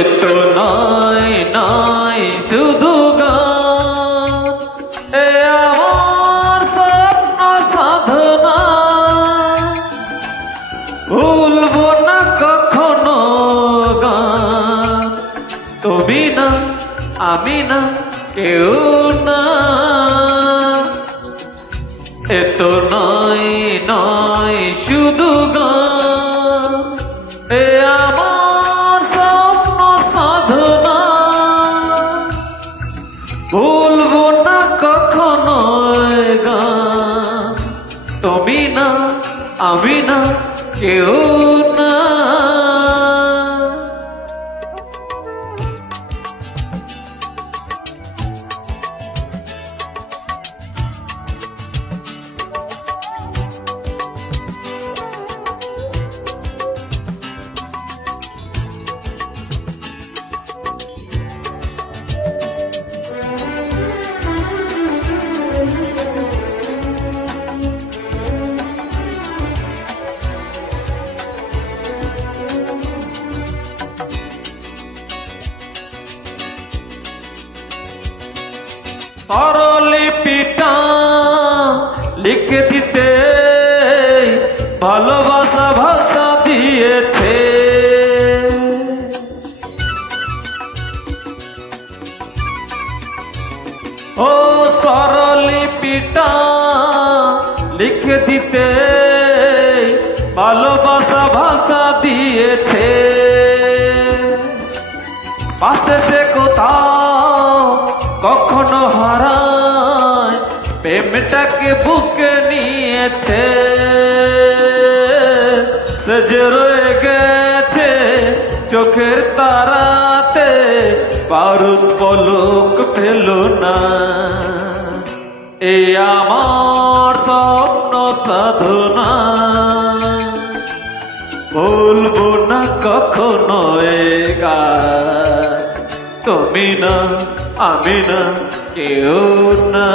এত নয় নয় শুধু গান, এ আমার স্বপ্ন সাধনা, ভুলবো না কখনো গান। তুমি না আমি না কেউ না, এত নয় নয় শুধু গান, এ আমার স্বপ্ন সাধনা, ভুলবো না কখনো গান। তুমি না আমি না কেউ না। স্বরলিপিটা লিখে দিতে ভালোবাসা ভাষা দিয়েছে, ও স্বরলিপিটা লিখে দিতে ভালোবাসা ভাষা দিয়েছে। পাশে সে কোথাও কখনো হারায়, প্রেমটাকে বুকে নিয়েছে, সে যে রয়ে গেছে চোখের তারাতে, বারুদ পলক ফেল না। এই আমার স্বপ্ন সাধনা, ভুলবো না কখনো এ গান। তুমি না আমি না কেউ না।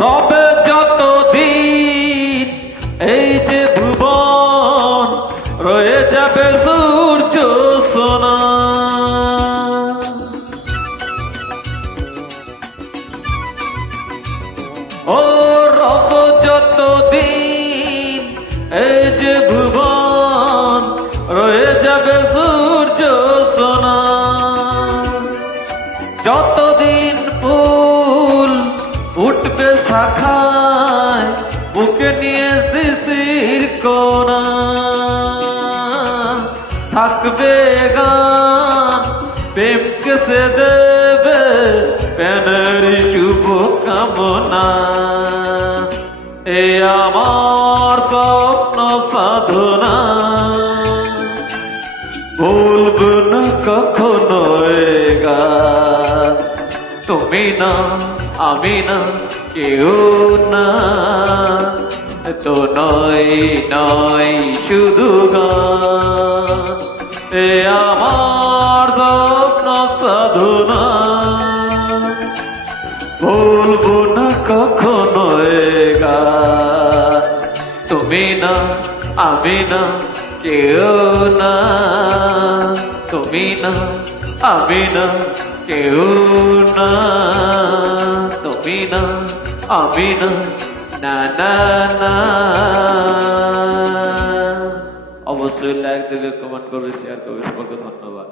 রবে যতদিন এই যে ভুবন, রয়ে যাবে সূর্য সোনা। ও রব যতদিন এই যে ভুবন, রয়ে যাবে সূর্য সোনা। যতদিন ফুল উঠবে শাখায়, বুকে নিয়ে শিশির কোনা, থাকবে গান প্রেমকে সে দেবে প্রেমের শুভ কামনা। এ আমার স্বপ্ন সাধনা, ভুলব না কখনো এ গান। তুমি না আমি না কেউ না, তো নয় নয় শুধু গান, এ আমার স্বপ্ন সাধনা, ভুলবো না কখনো এ গান। তুমি না আমি না কেউ না, তুমি না আমি না কেউ না, তুমি না আমি না, না না না। অবশ্যই লাইক দেবে, কমেন্ট করবে, শেয়ার করবে। সকলকে ধন্যবাদ।